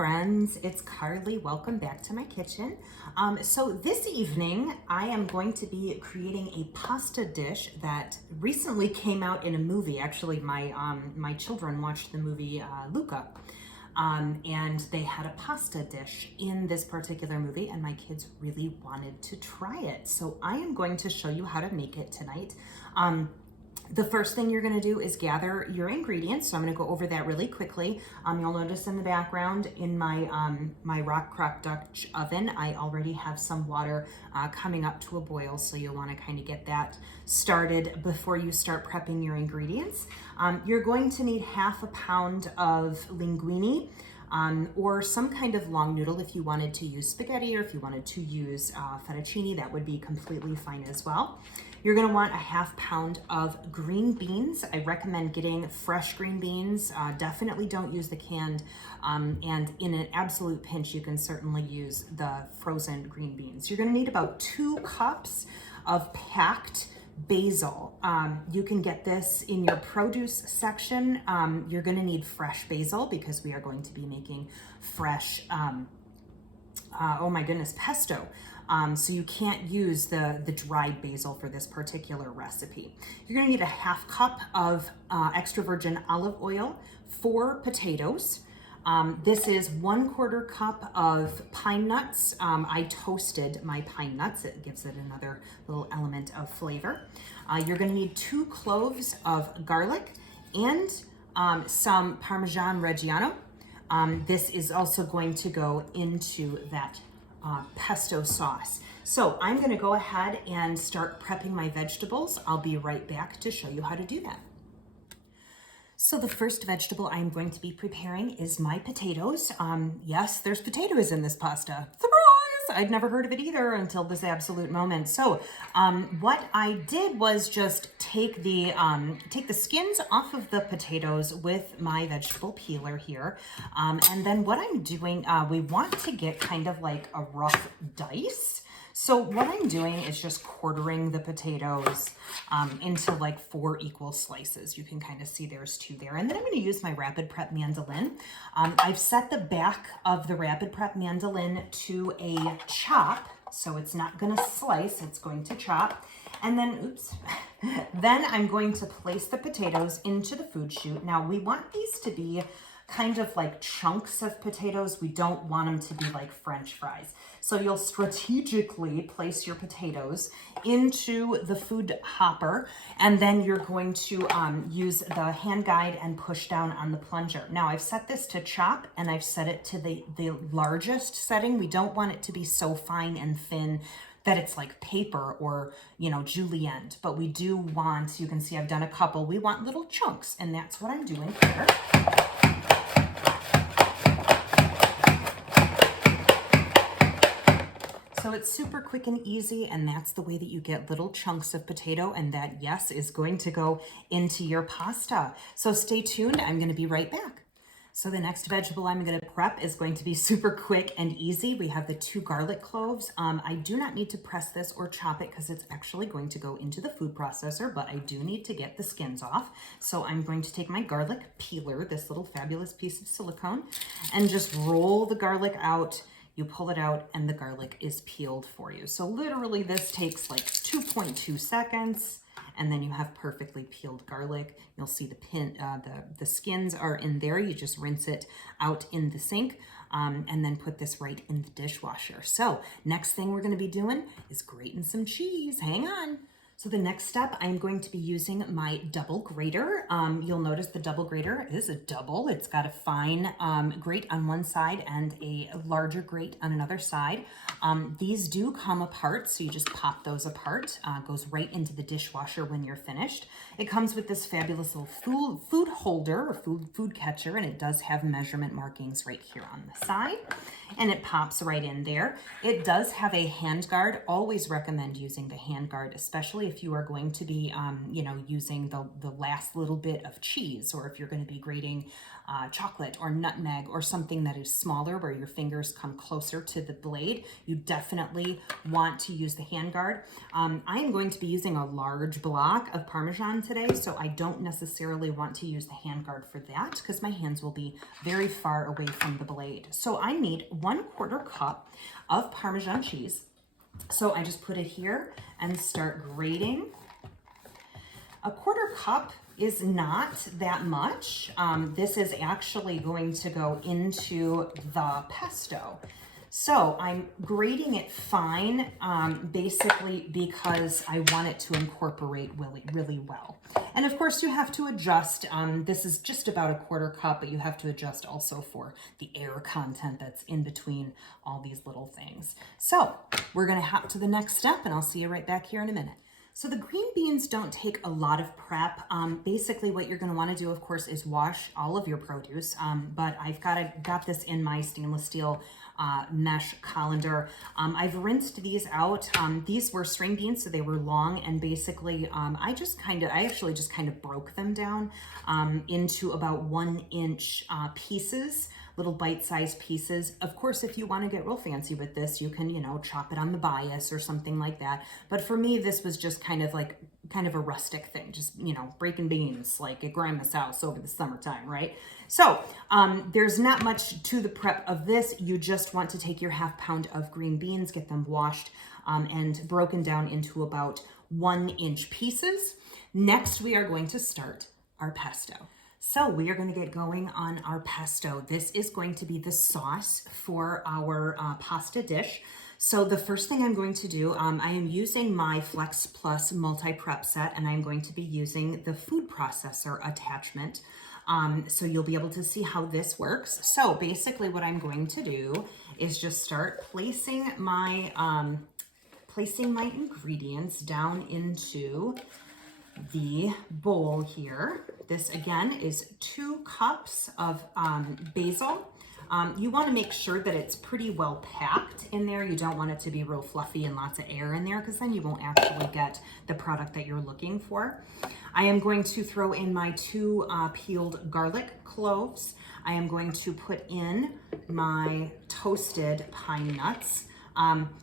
friends, it's Carly. Welcome back to my kitchen. So this evening I am going to be creating a pasta dish that recently came out in a movie. Actually, my children watched the movie Luca, and they had a pasta dish in this particular movie, and my kids really wanted to try it. So I am going to show you how to make it tonight. The first thing you're gonna do is gather your ingredients. So I'm gonna go over that really quickly. You'll notice in the background in my, my rock crock Dutch oven, I already have some water coming up to a boil. So you'll wanna kind of get that started before you start prepping your ingredients. You're going to need half a pound of linguine. Or some kind of long noodle. If you wanted to use spaghetti or if you wanted to use fettuccine, that would be completely fine as well. You're gonna want a half pound of green beans. I recommend getting fresh green beans. Definitely don't use the canned, and in an absolute pinch, you can certainly use the frozen green beans. You're gonna need about 2 cups of packed basil. You can get this in your produce section. You're going to need fresh basil because we are going to be making fresh, oh my goodness, pesto. So you can't use the dried basil for this particular recipe. You're going to need a half cup of extra virgin olive oil, 4 potatoes. This is 1/4 cup of pine nuts. I toasted my pine nuts. It gives it another little element of flavor. You're going to need 2 cloves of garlic and some Parmesan Reggiano. This is also going to go into that pesto sauce. So I'm going to go ahead and start prepping my vegetables. I'll be right back to show you how to do that. So the first vegetable I'm going to be preparing is my potatoes. Yes, there's potatoes in this pasta. Surprise! I'd never heard of it either until this absolute moment. So what I did was just take the skins off of the potatoes with my vegetable peeler here. And then what I'm doing, we want to get kind of like a rough dice. So what I'm doing is just quartering the potatoes into like 4 equal slices. You can kind of see there's 2 there. And then I'm going to use my Rapid Prep mandolin. I've set the back of the Rapid Prep mandolin to a chop. So it's not going to slice, it's going to chop. And then, oops, then I'm going to place the potatoes into the food chute. Now we want these to be kind of like chunks of potatoes. We don't want them to be like French fries. So you'll strategically place your potatoes into the food hopper, and then you're going to use the hand guide and push down on the plunger. Now I've set this to chop, and I've set it to the largest setting. We don't want it to be so fine and thin that it's like paper or, you know, julienne, but we do want, you can see I've done a couple, we want little chunks, and that's what I'm doing here. So it's super quick and easy, and that's the way that you get little chunks of potato, and that, yes, is going to go into your pasta. So stay tuned, I'm gonna be right back. So the next vegetable I'm gonna prep is going to be super quick and easy. We have the 2 garlic cloves. I do not need to press this or chop it because it's actually going to go into the food processor, but I do need to get the skins off. So I'm going to take my garlic peeler, this little fabulous piece of silicone, and just roll the garlic out. You pull it out and the garlic is peeled for you. So literally this takes like 2.2 seconds, and then you have perfectly peeled garlic. You'll see the skins are in there. You just rinse it out in the sink, and then put this right in the dishwasher. So next thing we're gonna be doing is grating some cheese. Hang on. So the next step, I'm going to be using my double grater. You'll notice the double grater is a double. It's got a fine grate on one side and a larger grate on another side. These do come apart, so you just pop those apart. Goes right into the dishwasher when you're finished. It comes with this fabulous little food holder or food catcher, and it does have measurement markings right here on the side, and it pops right in there. It does have a hand guard. Always recommend using the hand guard, especially if you are going to be, you know, using the last little bit of cheese, or if you're going to be grating chocolate or nutmeg or something that is smaller where your fingers come closer to the blade, you definitely want to use the hand guard. I am going to be using a large block of Parmesan today, so I don't necessarily want to use the hand guard for that because my hands will be very far away from the blade. So I need 1/4 cup of Parmesan cheese. So I just put it here and start grating. 1/4 cup is not that much. This is actually going to go into the pesto. So I'm grating it fine, basically because I want it to incorporate really, really well. And of course you have to adjust. This is just about 1/4 cup, but you have to adjust also for the air content that's in between all these little things. So we're gonna hop to the next step, and I'll see you right back here in a minute. So the green beans don't take a lot of prep. Basically what you're gonna wanna do, of course, is wash all of your produce. But I've got this in my stainless steel mesh colander. I've rinsed these out. These were string beans, so they were long, and basically I actually just kind of broke them down into about 1-inch pieces, little bite-sized pieces. Of course, if you want to get real fancy with this, you can, you know, chop it on the bias or something like that. But for me, this was just kind of a rustic thing, just, you know, breaking beans like at grandma's house over the summertime, right? So there's not much to the prep of this. You just want to take your 1/2 pound of green beans, get them washed and broken down into about 1-inch pieces. Next, we are going to start our pesto. So we are going to get going on our pesto. This is going to be the sauce for our pasta dish. So the first thing I'm going to do, I am using my Flex Plus multi-prep set, and I'm going to be using the food processor attachment. So you'll be able to see how this works. So basically what I'm going to do is just start placing my ingredients down into the bowl here. This again is 2 cups of basil. You want to make sure that it's pretty well packed in there. You don't want it to be real fluffy and lots of air in there, because then you won't actually get the product that you're looking for. I am going to throw in my 2 peeled garlic cloves. I am going to put in my toasted pine nuts.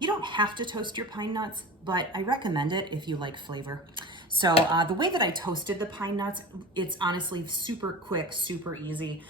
You don't have to toast your pine nuts, but I recommend it if you like flavor. So the way that I toasted the pine nuts, it's honestly super quick, super easy.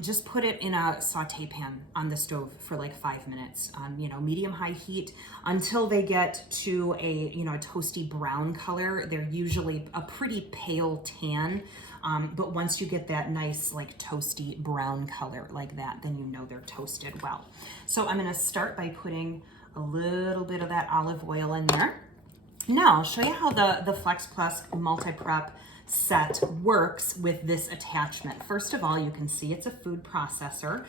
Just put it in a saute pan on the stove for like 5 minutes on, you know, medium-high heat until they get to a, you know, a toasty brown color. They're usually a pretty pale tan, but once you get that nice like toasty brown color like that, then you know they're toasted well. So I'm gonna start by putting a little bit of that olive oil in there. Now I'll show you how the Flex Plus multi-prep set works with this attachment. First of all, you can see it's a food processor.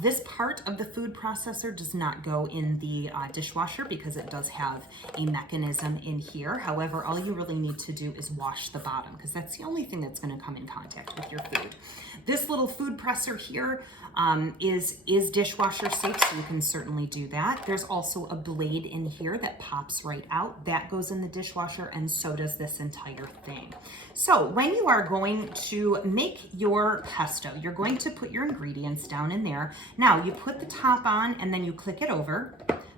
This part of the food processor does not go in the dishwasher because it does have a mechanism in here. However, all you really need to do is wash the bottom, because that's the only thing that's going to come in contact with your food. This little food presser here is dishwasher safe, so you can certainly do that. There's also a blade in here that pops right out. That goes in the dishwasher, and so does this entire thing. So when you are going to make your pesto, you're going to put your ingredients down in there. Now you put the top on and then you click it over.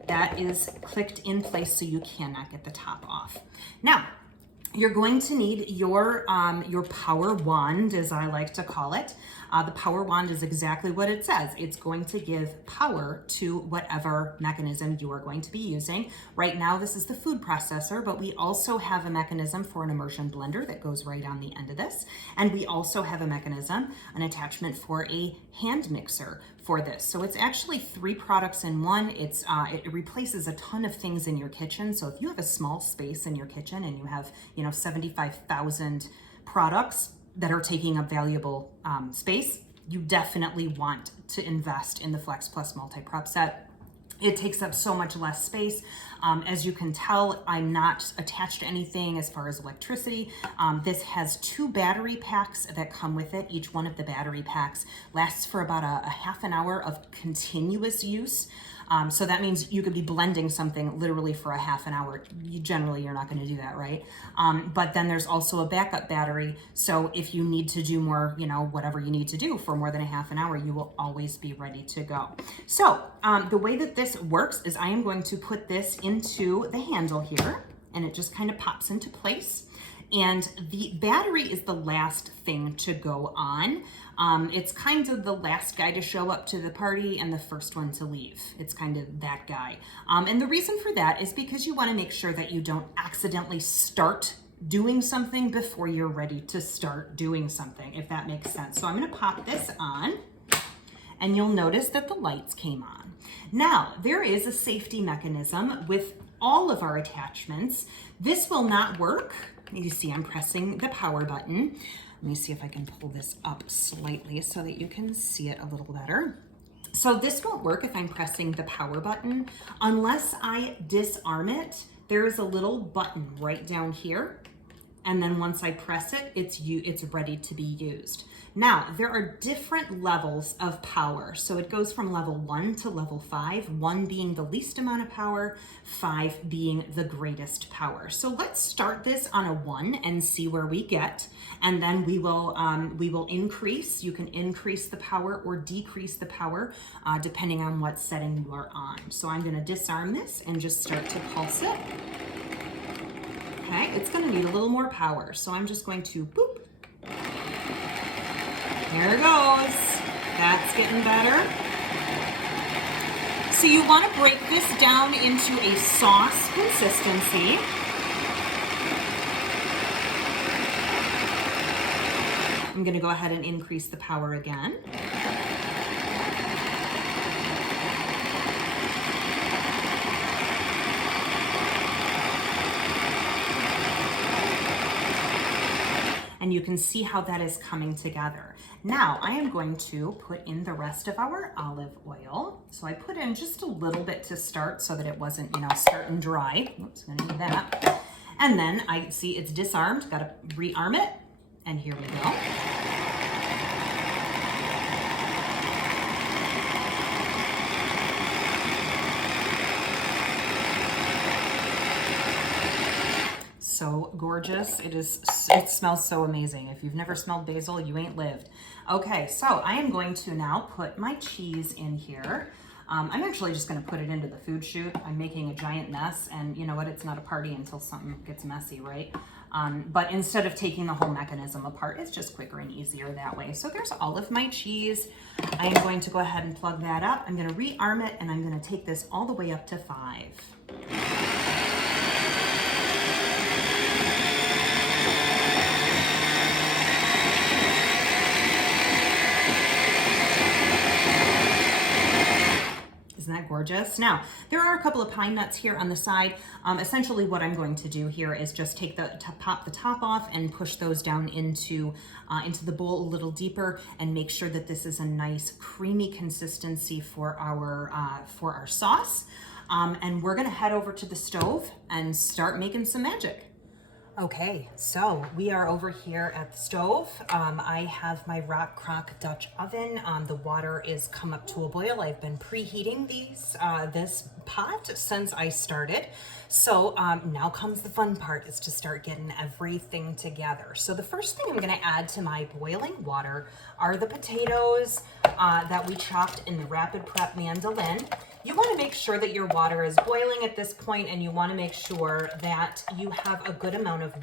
That is clicked in place so you cannot get the top off. Now, you're going to need your power wand, as I like to call it. The power wand is exactly what it says. It's going to give power to whatever mechanism you are going to be using. Right now, this is the food processor, but we also have a mechanism for an immersion blender that goes right on the end of this. And we also have a mechanism, an attachment for a hand mixer for this. So it's actually 3 products in one. It replaces a ton of things in your kitchen. So if you have a small space in your kitchen and you have, 75,000 products that are taking up valuable space, you definitely want to invest in the Flex Plus multi-prep set. It takes up so much less space. As you can tell, I'm not attached to anything as far as electricity. This has 2 battery packs that come with it. Each one of the battery packs lasts for about a half an hour of continuous use. So that means you could be blending something literally for a half an hour. Generally, you're not going to do that, right? But then there's also a backup battery. So if you need to do more, you know, whatever you need to do for more than a half an hour, you will always be ready to go. So the way that this works is I am going to put this into the handle here, and it just kind of pops into place. And the battery is the last thing to go on. It's kind of the last guy to show up to the party and the first one to leave. It's kind of that guy. And the reason for that is because you want to make sure that you don't accidentally start doing something before you're ready to start doing something, if that makes sense. So I'm going to pop this on, and you'll notice that the lights came on. Now, there is a safety mechanism with all of our attachments. This will not work. You see I'm pressing the power button. Let me see if I can pull this up slightly so that you can see it a little better. So this won't work if I'm pressing the power button unless I disarm it. There is a little button right down here, and then once I press it, it's ready to be used. Now, there are different levels of power. So it goes from level 1 to level 5, 1 being the least amount of power, 5 being the greatest power. So let's start this on a 1 and see where we get. And then we will increase. You can increase the power or decrease the power depending on what setting you are on. So I'm gonna disarm this and just start to pulse it. Okay, it's gonna need a little more power. So I'm just going to boop. There it goes. That's getting better. So you want to break this down into a sauce consistency. I'm going to go ahead and increase the power again. And you can see how that is coming together. Now I am going to put in the rest of our olive oil. So I put in just a little bit to start so that it wasn't, you know, starting dry. Oops, I'm gonna need that. And then I see it's disarmed, gotta rearm it. And here we go. So gorgeous. It smells so amazing. If you've never smelled basil, you ain't lived. Okay, so I am going to now put my cheese in here. I'm actually just gonna put it into the food chute. I'm making a giant mess, and you know what? It's not a party until something gets messy, right? But instead of taking the whole mechanism apart, it's just quicker and easier that way. So there's all of my cheese. I am going to go ahead and plug that up. I'm gonna rearm it, and I'm gonna take this all the way up to 5. Isn't that gorgeous? Now, there are a couple of pine nuts here on the side. Essentially what I'm going to do here is just take pop the top off and push those down into the bowl a little deeper and make sure that this is a nice creamy consistency for our sauce. And we're gonna head over to the stove and start making some magic. Okay, so we are over here at the stove. I have my rock crock Dutch oven. The water is come up to a boil. I've been preheating this pot since I started. So now comes the fun part, is to start getting everything together. So the first thing I'm gonna add to my boiling water are the potatoes that we chopped in the Rapid Prep mandolin. You want to make sure that your water is boiling at this point, and you want to make sure that you have a good amount of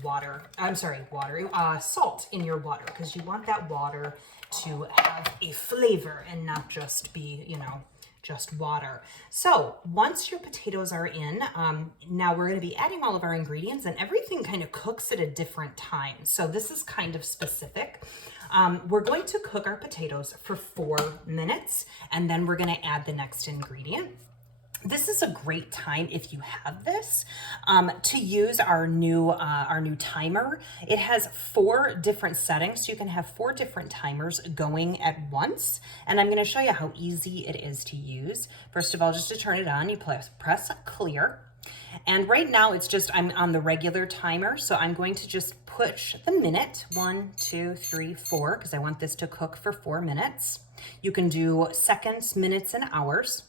salt in your water, because you want that water to have a flavor and not just be, you know, just water. So once your potatoes are in, now we're going to be adding all of our ingredients, and everything kind of cooks at a different time. So this is kind of specific. We're going to cook our potatoes for 4 minutes, and then we're going to add the next ingredient. This is a great time, if you have this, to use our new timer. It has 4 different settings, so you can have 4 different timers going at once. And I'm going to show you how easy it is to use. First of all, just to turn it on, you press clear. And right now it's just, I'm on the regular timer, so I'm going to just push the minute, 1, 2, 3, 4, because I want this to cook for 4 minutes. You can do seconds, minutes, and hours.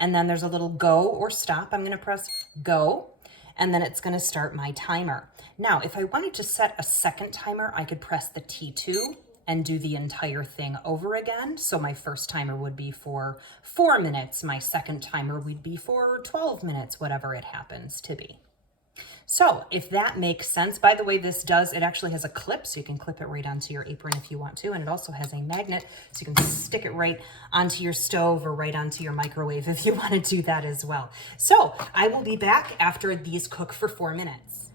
and then there's a little go or stop. I'm gonna press go, and then it's gonna start my timer. Now, if I wanted to set a second timer, I could press the T2 and do the entire thing over again. So my first timer would be for 4 minutes. My second timer would be for 12 minutes, whatever it happens to be. So if that makes sense, by the way, it actually has a clip, so you can clip it right onto your apron if you want to. And it also has a magnet, so you can stick it right onto your stove or right onto your microwave if you want to do that as well. So I will be back after these cook for 4 minutes.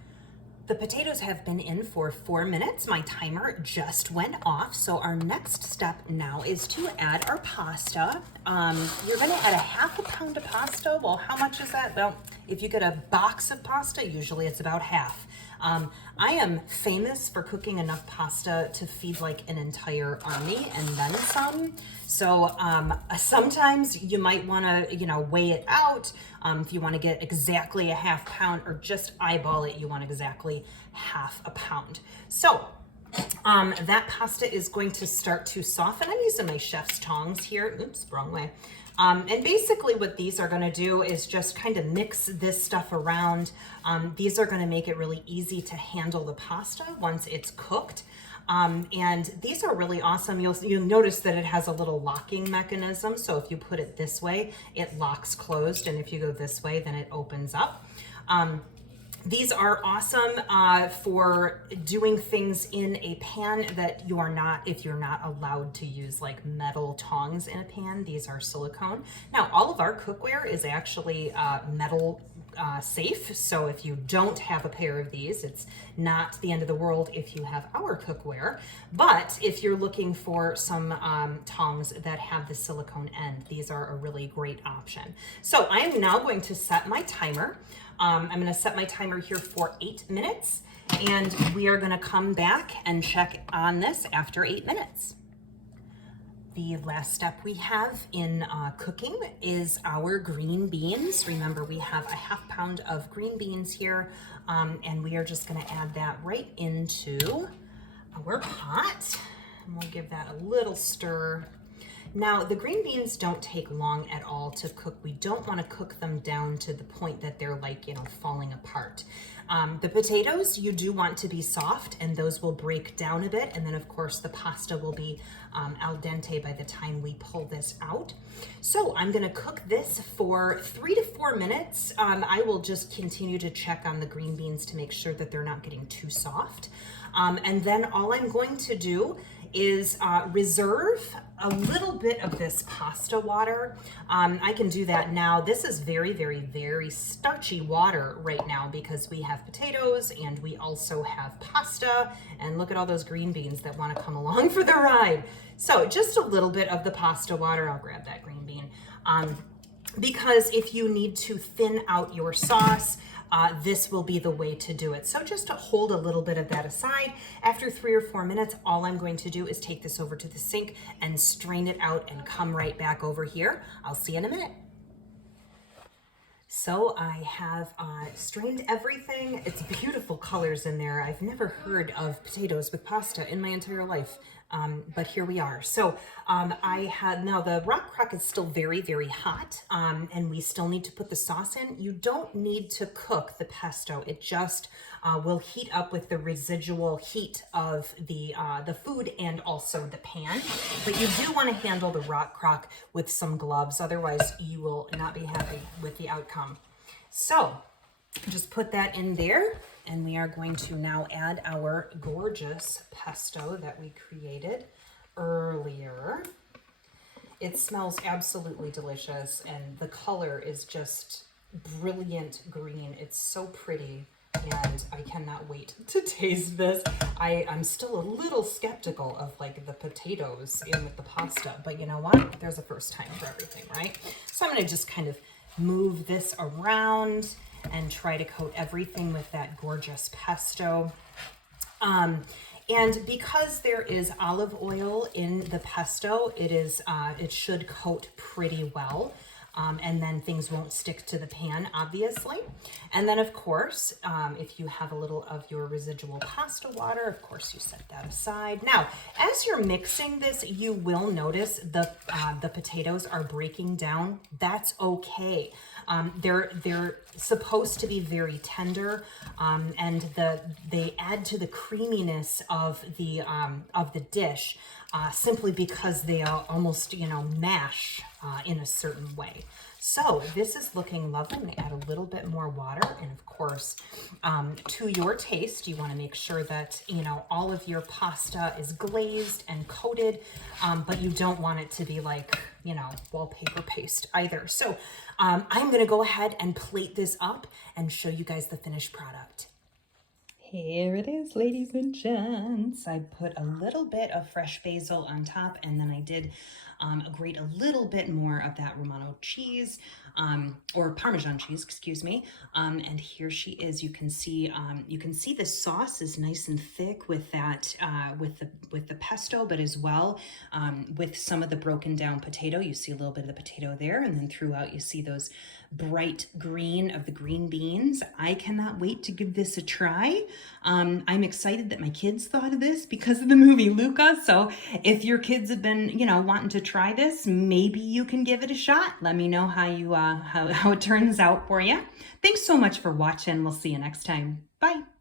The potatoes have been in for 4 minutes. My timer just went off. So our next step now is to add our pasta. You're gonna add a half a pound of pasta. Well, how much is that? Well, if you get a box of pasta, usually it's about half. I am famous for cooking enough pasta to feed like an entire army and then some. So sometimes you might want to, weigh it out. If you want to get exactly a half pound or just eyeball it, you want exactly half a pound. So that pasta is going to start to soften. I'm using my chef's tongs here. Oops, wrong way. And basically what these are gonna do is just kind of mix this stuff around. These are gonna make it really easy to handle the pasta once it's cooked. And these are really awesome. You'll notice that it has a little locking mechanism. So if you put it this way, it locks closed. And if you go this way, then it opens up. These are awesome for doing things in a pan that if you're not allowed to use like metal tongs in a pan. These are silicone. Now, all of our cookware is actually metal safe. So if you don't have a pair of these, it's not the end of the world if you have our cookware. But if you're looking for some tongs that have the silicone end, these are a really great option. So I am now going to set my timer. I'm going to set my timer here for 8 minutes, and we are going to come back and check on this after 8 minutes. The last step we have in cooking is our green beans. Remember, we have a half pound of green beans here, and we are just going to add that right into our pot. And we'll give that a little stir. Now, the green beans don't take long at all to cook. We don't want to cook them down to the point that they're like, falling apart. The potatoes, you do want to be soft, and those will break down a bit. And then, of course, the pasta will be al dente by the time we pull this out. So I'm going to cook this for 3 to 4 minutes. I will just continue to check on the green beans to make sure that they're not getting too soft. And then all I'm going to do is reserve a little bit of this pasta water. I can do that now. This is very, very, very starchy water right now because we have potatoes and we also have pasta, and look at all those green beans that want to come along for the ride. So just a little bit of the pasta water. I'll grab that green bean. Because if you need to thin out your sauce, this will be the way to do it. So just to hold a little bit of that aside, after 3 or 4 minutes, all I'm going to do is take this over to the sink and strain it out and come right back over here. I'll see you in a minute. So I have strained everything. It's beautiful colors in there. I've never heard of potatoes with pasta in my entire life. But here we are. So now the rock crock is still very, very hot, and we still need to put the sauce in. You don't need to cook the pesto. It just will heat up with the residual heat of the food and also the pan. But you do want to handle the rock crock with some gloves, otherwise you will not be happy with the outcome. So just put that in there. And we are going to now add our gorgeous pesto that we created earlier. It smells absolutely delicious, and the color is just brilliant green. It's so pretty, and I cannot wait to taste this. I'm still a little skeptical of like the potatoes in with the pasta, but you know what? There's a first time for everything, right? So I'm gonna just kind of move this around and try to coat everything with that gorgeous pesto. And because there is olive oil in the pesto, it should coat pretty well. and then things won't stick to the pan, obviously. And then, of course, if you have a little of your residual pasta water, of course, you set that aside. Now, as you're mixing this, you will notice the potatoes are breaking down. That's okay. They're supposed to be very tender, and they add to the creaminess of the dish simply because they almost, you know, mash in a certain way. So this is looking lovely. I'm going to add a little bit more water, and of course, to your taste, you want to make sure that, you know, all of your pasta is glazed and coated, but you don't want it to be like, you know, wallpaper paste either. So I'm going to go ahead and plate this up and show you guys the finished product. Here it is, ladies and gents. I put a little bit of fresh basil on top, and then I did grate a little bit more of that Romano cheese, or Parmesan cheese, excuse me. And here she is. You can see the sauce is nice and thick with that, with the pesto, but as well with some of the broken down potato. You see a little bit of the potato there, and then throughout you see those bright green of the green beans. I cannot wait to give this a try. I'm excited that my kids thought of this because of the movie Luca. So if your kids have been, you know, wanting to try this, maybe you can give it a shot. Let me know how you how it turns out for you. Thanks so much for watching. We'll see you next time. Bye.